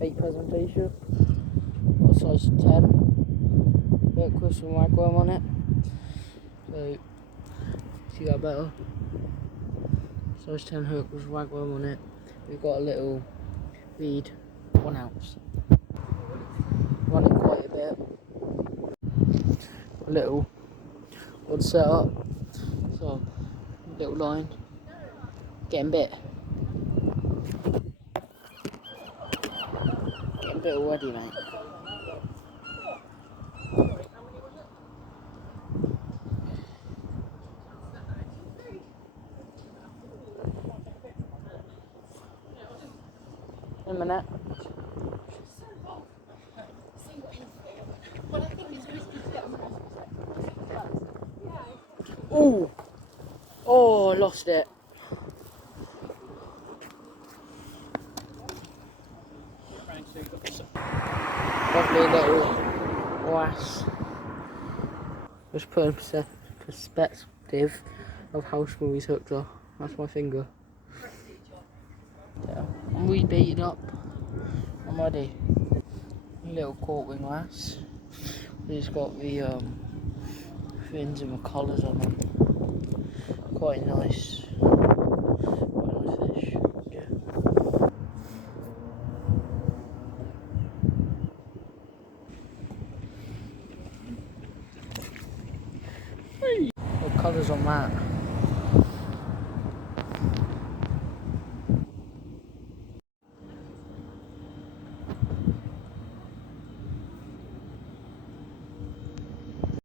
bait presentation. Got size 10. Bit of crisp and wagworm on it. So, see that better? Size 10 hook with wagworm on it. We've got a little bead, 1 ounce. Running quite a bit. A little wood setup. So, little line. Getting bit. Getting bit already, mate. In a minute. Oh! Oh, I lost it. Lovely little glass. Just put in perspective of how small these hooks are. That's my finger. Yeah. I'm rebaited up. I'm ready. Little cork wing glass. It's got the fins and the collars on them. Quite nice. Quite nice fish. Yeah. What colours on that?